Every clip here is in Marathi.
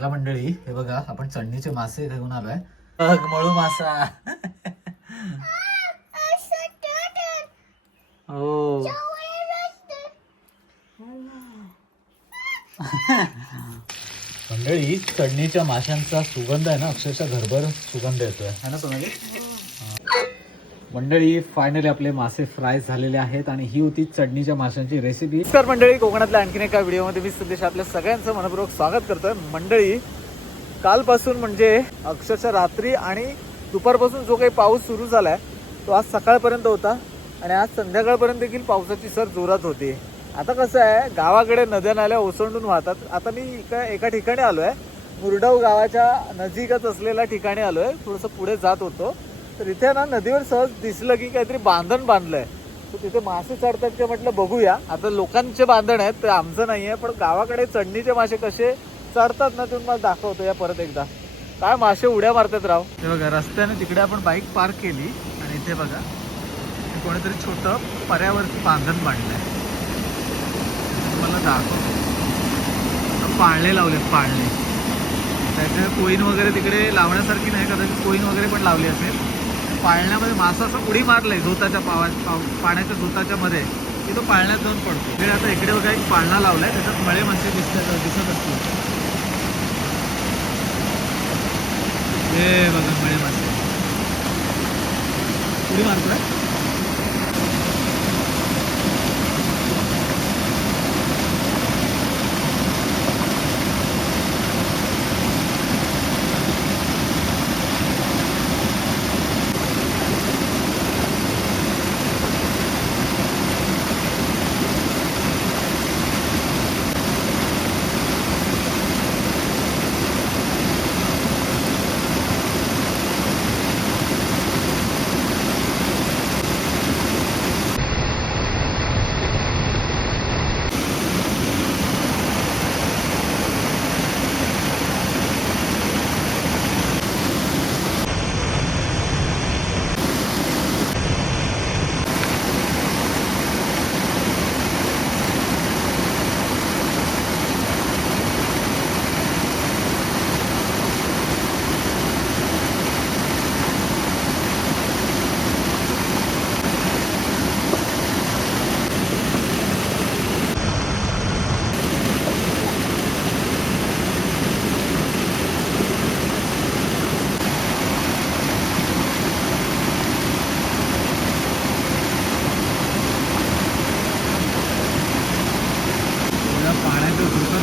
चला मंडळी, हे बघा आपण चढणीचे मासे घेऊन आलोय. मळू मासा. हो मंडळी, चढणीच्या माशांचा सुगंध आहे ना, अक्षरशः घरभर सुगंध येतोय है ना सोनाली. मंडळी फायनली आपले मासे फ्राय झालेले आहेत आणि ही होती चढणीच्या माशांची रेसिपी. तर मंडळी, कोकणातल्या आणखीन एका व्हिडिओमध्ये मी संदेश आपल्या सगळ्यांचं मनपूर्वक स्वागत करतोय. मंडळी, कालपासून म्हणजे अक्षरशः रात्री आणि दुपारपासून जो काही पाऊस सुरू झालाय तो आज सकाळपर्यंत होता आणि आज संध्याकाळपर्यंत देखील पावसाची सर जोरात होती. आता कसं आहे, गावाकडे नद्या नाल्या ओसंडून वाहतात. आता मी एका ठिकाणी आलोय, मुरडाव गावाच्या नजीकच असलेल्या ठिकाणी आलोय. थोडंसं पुढे जात होतो तर इथे ना नदीवर सहज दिसलं की काहीतरी बांधण बांधलंय. तर तिथे मासे चढतात का म्हटलं बघूया. आता लोकांचे बांधण आहेत, ते आमचं नाही आहे, पण गावाकडे चढणीचे मासे कसे चढतात ना ते मला दाखवतो या परत एकदा. काय मासे उड्या मारतात राव. हे बघा, रस्त्याने तिकडे आपण बाईक पार्क केली आणि इथे बघा कोणीतरी छोटं पर्यावरती बांधण बांधलंय. मला दाखवतो, पाळणे लावलेत. पाळणे त्याचे कोईन वगैरे तिकडे लावण्यासारखी नाही, कदाचित कोईन वगैरे पण लावली असेल. पाळण्यामध्ये मासा असं उडी मारलंय झोताच्या पाण्याच्या झोताच्या मध्ये की तो पाळण्यात जाऊन पडतो. इकडे आता इकडे बघा एक पाळणा लावलाय, त्याच्यात मळे मासे दिसत असतील. हे बघा मळे मासे उडी मारतोय.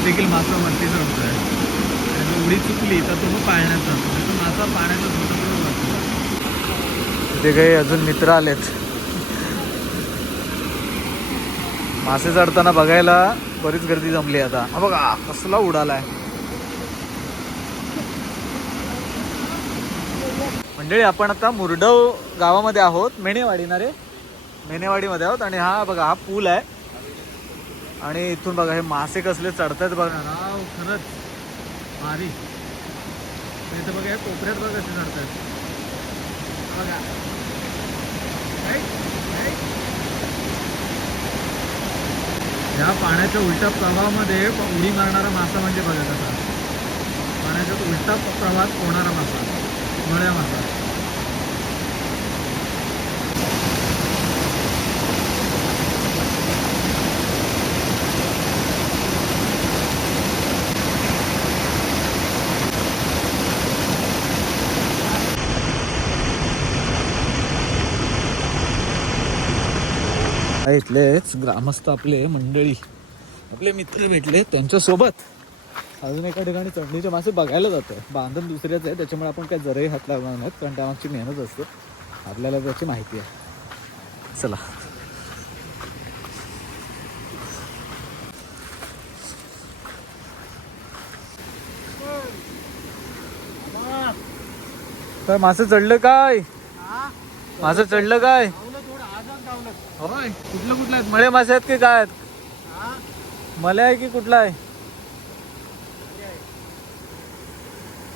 देखील मासा वरती चढतोय आणि उडी चुकली तर तो पाळण्यात जातो, तर मासा पाण्याचा झोताकडून जातो. तिथे काही अजून मित्र आलेत. मासे चढताना बघायला बरीच गर्दी जमली. आता हा बघा कसला उडालाय. मंडळी, आपण आता मुरडव गावामध्ये आहोत, मेणेवाडी ना रे, मेणेवाडीमध्ये आहोत. आणि हा बघा, हा पूल आहे आणि इथून बघा हे मासे कसले चढतात बघा राव, खरंच भारी. इथं बघा, हे कोपऱ्यात बघा कसे चढतात बघा. या पाण्याच्या उलट्या प्रवाहामध्ये उडी मारणारा मासा म्हणजे बघा कसा, पाण्याच्या उलटा प्रवाहात होणारा मासा, मळ्या मासा. इथलेच ग्रामस्थ आपले मंडळी, आपले मित्र भेटले, त्यांच्यासोबत अजून एका ठिकाणी चढणीचे मासे बघायला जातोय. बांधण दुसऱ्याच आहे, त्याच्यामुळे आपण काय जरही हात लावणार नाहीत, कारण त्यामागची मेहनत असते, आपल्याला त्याची माहिती आहे. चला काय मासे चढलं काय, मासे चढलं काय. होय, कुठलं आहेत, मळे मासे आहेत की काय आहेत, मले आहे की कुठला आहे.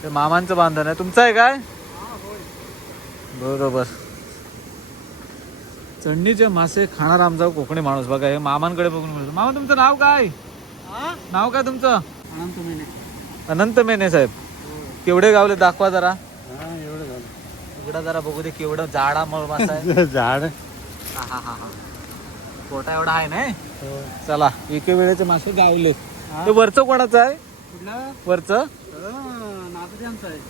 ते मामांचं बांधण आहे, तुमचं आहे काय. बरोबर. चढणीचे मासे खाणारा आमचा कोकणी माणूस बघा, हे मामांकडे बघून बोलतो. मामा तुमचं नाव काय, नाव काय तुमचं. अनंत मेने साहेब केवढे गावले दाखवा जरा. एवढं झालं. उघडा जरा बघू दे केवढं जाडा मळ मासा आहे. झाड. हा हा हा हा पोटा एवढा आहे ना. चला एके वेळेचे मासे गावले. ते वरचं कोणाचं आहे? वरचं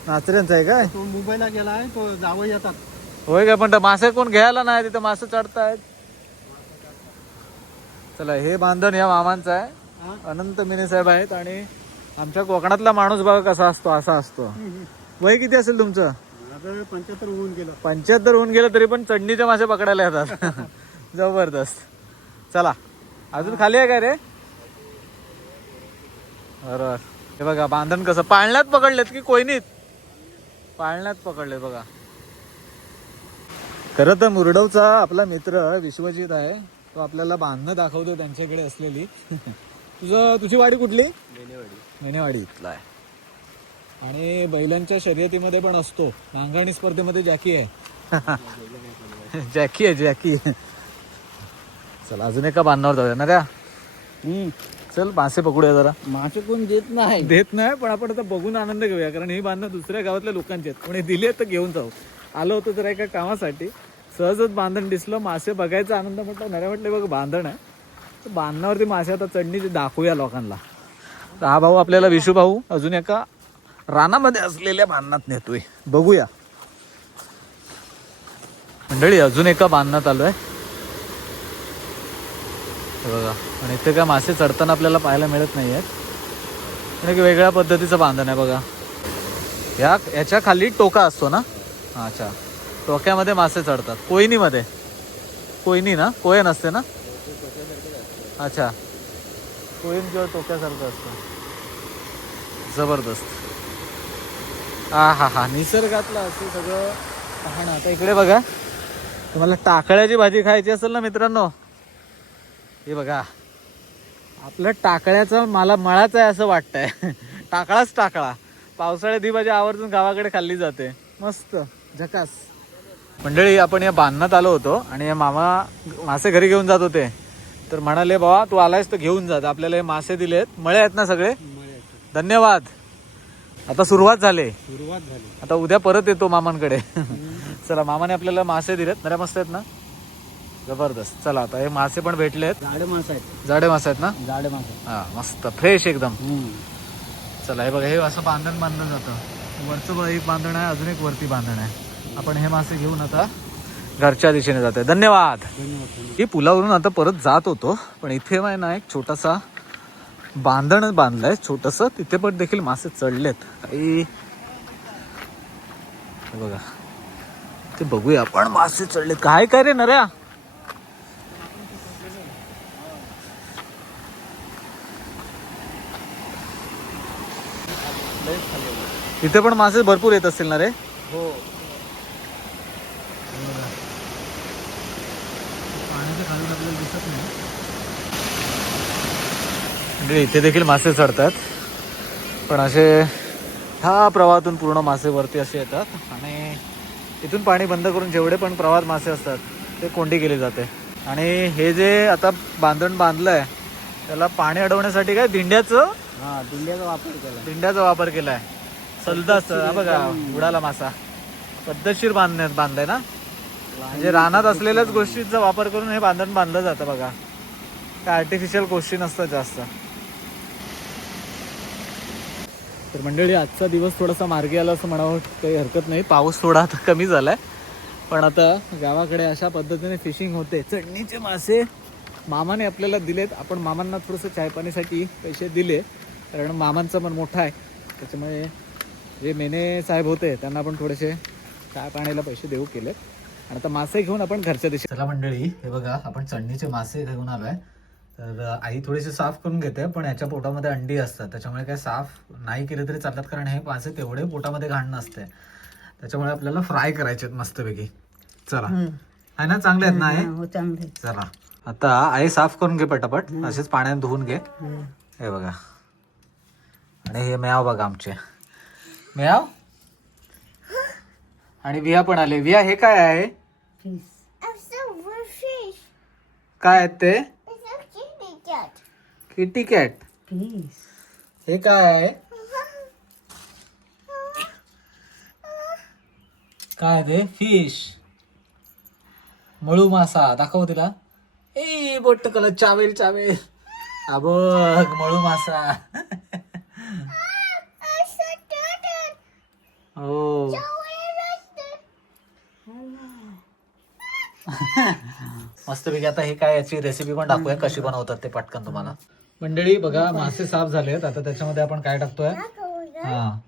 नाचऱ्यांचं आहे काय? तो मुंबईला गेलाय, तो जावं येतात. होय काय? पण मासे कोण घ्यायला नाही तिथं, मासे चढतायत. चला हे बांधण या मामांचं आहे. अनंत मिने साहेब आहेत. आणि आमच्या कोकणातला माणूस बघा कसा असतो, असा असतो. वय किती असेल तुमचं? 75 होऊन गेलं. 75 होऊन गेलं तरी पण चढणीचे मासे पकडायला येतात. जबरदस्त. चला अजून खाली आहे काय रे? बरोबर. हे बघा बांधण कसं पाळण्यात पकडलेत की कोयनीत? पाळण्यात पकडले बघा. खरं तर मुरडवचा आपला मित्र विश्वजित आहे, तो आपल्याला बांधणं दाखवतो त्यांच्याकडे असलेली. तुझी वाडी कुठली? मेनेवाडी इथला आहे. आणि बैलांच्या शर्यतीमध्ये पण असतो. नांगरणी स्पर्धेमध्ये जॅकी आहे. जॅकी आहे जॅकी. चला अजून एका बांधणावर जाऊया ना त्या. चल मासे पकडूया जरा. मासे कोण देत नाही. देत नाही पण आपण आता बघून आनंद घेऊया, कारण ही बांधणं दुसऱ्या गावातल्या लोकांची आहेत. कोणी दिली तर घेऊन जाऊ. आलो होतो तर एका कामासाठी, सहजच बांधण दिसलं, मासे बघायचा आनंद म्हटलं. नरे म्हटले बघ बांधण आहे, तर बांधणावरती मासे आता चढणीचे दाखवूया लोकांना. तर हा भाऊ आपल्याला विशू भाऊ अजून एका रानामध्ये असलेल्या बांधणात नेतोय. बघूया मंडळी, अजून एका बांधण्यात आलोय बघा. आणि इथे काय मासे चढताना आपल्याला पाहायला मिळत नाही आहेत. पण एक वेगळ्या पद्धतीचं बांधण आहे बघा. याच्या खाली टोका असतो ना. अच्छा, टोक्यामध्ये मासे चढतात. कोयनीमध्ये. कोयनी ना, कोय नसते ना. अच्छा, कोयन किंवा टोक्यासारखं असतं. जबरदस्त. हा हा हा निसर्गातलं असं सगळं पाहणं. आता इकडे बघा, तुम्हाला टाकळ्याची भाजी खायची असेल ना मित्रांनो, हे बघा आपलं टाकळ्याचं मला मळाच आहे असं वाटतंय. टाकळाच टाकळा. पावसाळ्यात ही भाजी आवर्जून गावाकडे खाल्ली जाते. मस्त झकास. मंडळी आपण या बांधण्यात आलो होतो आणि या मामा मासे घरी घेऊन जात होते. तर म्हणाले बाबा तू आलायस तर घेऊन जात. आपल्याला हे मासे दिलेत, मळे आहेत ना सगळे. धन्यवाद. आता सुरुवात झाली. आता उद्या परत येतो मामांकडे. चला मामाने आपल्याला मासे दिलेत. नऱ्या मस्त आहेत ना, जबरदस्त. चला आता हे मासे पण भेटलेत. जाडे मासे आहेत. जाडे मासे आहेत ना. जाडे मासे. हा मस्त फ्रेश एकदम. चला हे बघा, हे असं बांधण बांधलं जातं. वरचं एक बांधण आहे, अजून एक वरती बांधण आहे. आपण हे मासे घेऊन आता घरच्या दिशेने जातोय. धन्यवाद. ही पुलावरून आता परत जात होतो, पण इथे ना एक छोटासा बांधण बांधलाय छोटस. तिथे पण देखील मासे चढलेत काही. बघा ते बघूया आपण. मासे चढलेत काय काय रे नऱ्या. इथे पण मासे भरपूर येत असतील ना रे. हो. पाण्याच्या खाली आपल्याला दिसत नाही. म्हणजे इथे देखील मासे चढतात, पण असे ह्या प्रवाहातून पूर्ण मासे वरती असे येतात. आणि इथून पाणी बंद करून जेवढे पण प्रवाहात मासे असतात ते कोंडी केली जाते. आणि हे जे आता बांधण बांधलंय त्याला पाणी अडवण्यासाठी काय दिंड्याचा वापर केलाय. सलदाच बघा उडाला मासा. पद्धतशीर बांधलाय ना. म्हणजे रानात असलेल्याच गोष्टींचा वापर करून हे बांधण बांधलं जातं बघा. काय आर्टिफिशियल गोष्टी नसतात जास्त. तर मंडळी आजचा दिवस थोडासा मार्गी आला असं म्हणावं काही हरकत नाही. पाऊस थोडा आता कमी झालाय, पण आता गावाकडे अशा पद्धतीने फिशिंग होते. चढणीचे मासे मामाने आपल्याला दिलेत. आपण मामांना थोडंसं चायपाणीसाठी पैसे दिले, कारण मामांचं मन मोठं आहे. त्याच्यामुळे जे मेने साहेब होते त्यांना आपण थोडेसे चाय पाण्याला पैसे देऊ केलेत. आणि आता मासे घेऊन आपण घरच्या दिशेने. चला मंडळी हे बघा, आपण चढणीचे मासे घेऊन आलोय. तर आई थोडीशी साफ करून घेते, पण याच्या पोटामध्ये अंडी असतात त्याच्यामुळे काय साफ नाही केले तरी चालतात, कारण हे मासे तेवढे पोटामध्ये घाण नसते. त्याच्यामुळे आपल्याला फ्राय करायचे आहेत मस्तपैकी. चला आहे ना, चांगले आहेत ना आहे. चला आता आई साफ करून घे पटापट, असेच पाण्यात धुवून घे. हे बघा, आणि हे म्याव बघा आमचे म्याव. आणि विहा पण आले. विहा हे काय आहे? काय आहेत ते? Kitty cat. हे काय आहे? काय ते फिश मळू मासा दाखव तिला. ए बोट कलर चावेल चावेल. बघ मळू मासा. हो मस्तपैकी. आता हे काय याची रेसिपी पण दाखवूया कशी बनवतात ते पटकन तुम्हाला. मंडळी बघा मासे साफ झालेत. आता त्याच्यामध्ये आपण काय टाकतोय, हा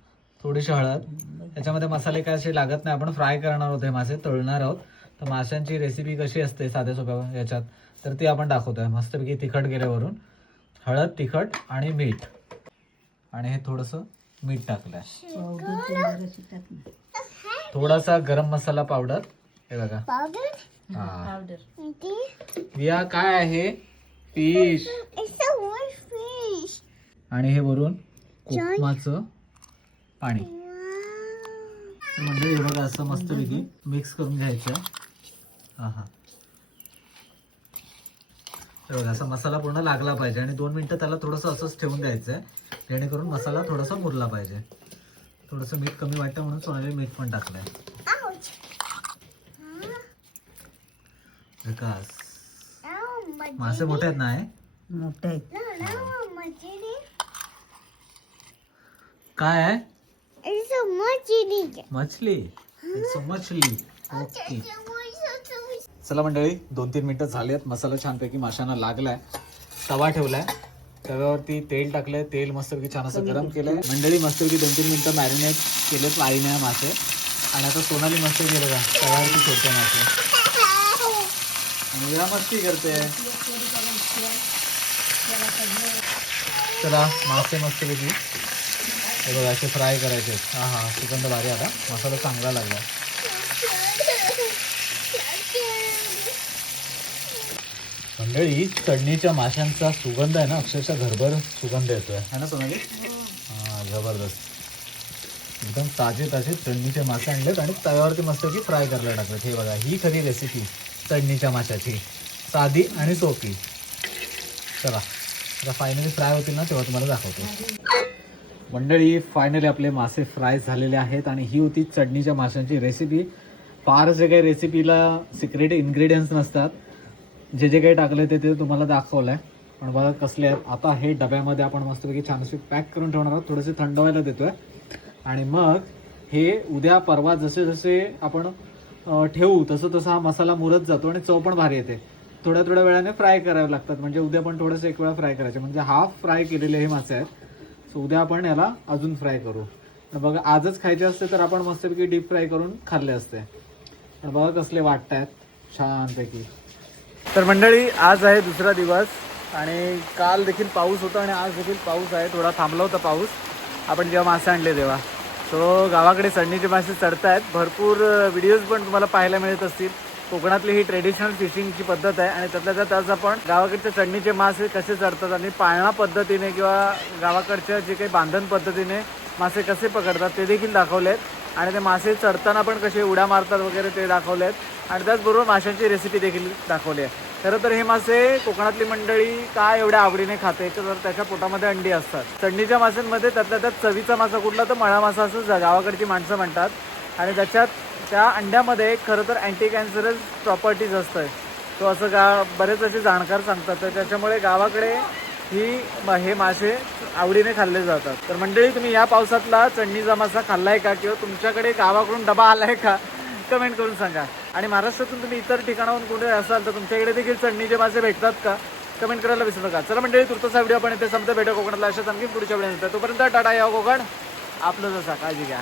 थोडीशी हळद. त्याच्यामध्ये मसाले काय असे लागत नाही, आपण फ्राय करणार आहोत हे मासे, तळणार आहोत. तर माशांची रेसिपी कशी असते साध्या सोप्या याच्यात, तर ती आपण दाखवतोय. मस्तपैकी तिखट गेल्यावरून हळद, तिखट आणि मीठ, आणि हे थोडस मीठ टाकलंय. थोडासा गरम मसाला पावडर, हे बघा. हा या काय आहे, फिश. आणि हे वरून कोकमाचं पाणी. म्हणजे हे बघा असं मस्तपैकी मिक्स करून घ्यायचं. हा हे बघा असा मसाला पूर्ण लागला पाहिजे, आणि 2 मिनिटं त्याला थोडंसं असंच ठेवून द्यायचं, जेणेकरून मसाला थोडासा मुरला पाहिजे. थोडंसं मीठ कमी वाटतं म्हणून सोनाली मीठ पण टाकलंय. विकास मासे मोठे आहेत ना, मोठे काय आहे, मछली. मछली. ओके चला मंडळी, 2-3 मिनिटं झाली आहेत. मसाला छानपैकी माशांना लागलाय. तवा ठेवलाय, तव्यावरती तेल टाकलंय. तेल मस्तपैकी छान असं गरम केलंय. मंडळी मस्तपैकी 2-3 मिनिटं मॅरिनेट केलेत आईने मासे. आणि आता सोनाली मस्त केलं का तव्यावरती सोडते मासे, आणि जरा मस्ती करते. चला मासे मस्तपैकी हे बघा असे फ्राय करायचे. हा सुगंध भारी आला, मसाला चांगला लागला. मंडळी चढणीच्या माशांचा सुगंध आहे ना, अक्षरशः घरभर सुगंध येतोय, है ना सोनाली. हा जबरदस्त. एकदम ताजे ताजे चढणीचे मासे आणलेत आणि तव्यावरती मस्तपैकी फ्राय करायला टाकलेत. हे बघा ही खरी रेसिपी चढणीच्या माशाची, साधी आणि सोपी. चला आता फायनली फ्राय होतील ना तेव्हा तुम्हाला दाखवतो. मंडळी फायनली आपले मासे फ्राय झालेले आहेत, आणि ही होती चढणीच्या माशांची रेसिपी. फार जे काही रेसिपीला सिक्रेट इन्ग्रेडियंट्स नसतात, जे जे काही टाकलं ते तुम्हाला दाखवलं आहे. पण बघा कसले आहेत. आता हे डब्यामध्ये आपण मस्तपैकी छान असे पॅक करून ठेवणार आहोत. थोडेसे थंड व्हायला देतोय, आणि मग हे उद्या परवा जसे जसे आपण ठेवू तसं तसा हा मसाला मुरत जातो, आणि चव पण भारी येते. थोड्या थोड्या वेळाने फ्राय करावे लागतात, म्हणजे उद्या पण थोडंसं एक वेळा फ्राय करायचे. म्हणजे हाफ फ्राय केलेले हे मासे आहेत. सो उद्या आपण याला अजून फ्राय करू. पण बघा आजच खायचे असते तर आपण मस्तपैकी डीप फ्राय करून खाल्ले असते. पण बघा कसले वाटत आहेत छानपैकी. तर मंडळी आज आहे दुसरा दिवस, आणि काल देखील पाऊस होता आणि आज देखील पाऊस आहे. थोडा थांबला होता पाऊस आपण जेव्हा मासे आणले तेव्हा. सो गावाकडे चढणीचे मासे चढत आहेत. भरपूर व्हिडिओज पण तुम्हाला पाहायला मिळत असतील. कोकणातली ही ट्रेडिशनल फिशिंगची पद्धत आहे, आणि त्यातल्या त्यात आज आपण गावाकडचे चढणीचे मासे कसे चढतात आणि पाळणा पद्धतीने किंवा गावाकडच्या जे काही बांधण पद्धतीने मासे कसे पकडतात ते देखील दाखवले आहेत. आणि ते मासे चढताना पण कसे उड्या मारतात वगैरे ते दाखवले आहेत. आणि त्याचबरोबर माशांची रेसिपी देखील दाखवली आहे. खरं तर हे मासे कोकणातली मंडळी काय एवढ्या आवडीने खाते, तर त्याच्या पोटामध्ये अंडी असतात. चढणीच्या माशांमध्ये त्यातल्या त्यात चवीचा मासा कुठला, तर मळा मासा असं गावाकडची माणसं म्हणतात. आणि त्याच्यात त्या अंड्यामध्ये खरं तर अँटी कॅन्सरस प्रॉपर्टीज असतं. तो असं बरेच असे जाणकार सांगतात. तर त्याच्यामुळे गावाकडे हे मासे आवडीने खाल्ले जातात. तर मंडळी तुम्ही या पावसातला चढणीचा मासा खाल्लाय का, किंवा तुमच्याकडे गावाकडून डबा आलाय का, कमेंट करून सांगा. आणि महाराष्ट्रातून तुम्ही इतर ठिकाणाहून कुठे असाल तर तुमच्याकडे देखील चढणीचे मासे भेटतात का, कमेंट करायला विसरू नका. चला मंडळी तुर्तासा व्हिडिओ आपण इथे संपता. भेटू कोकणातला अशाच आणखी पुढच्या वेळेस. तोपर्यंत टाटा. या कोकण आपलं जसा, काळजी घ्या.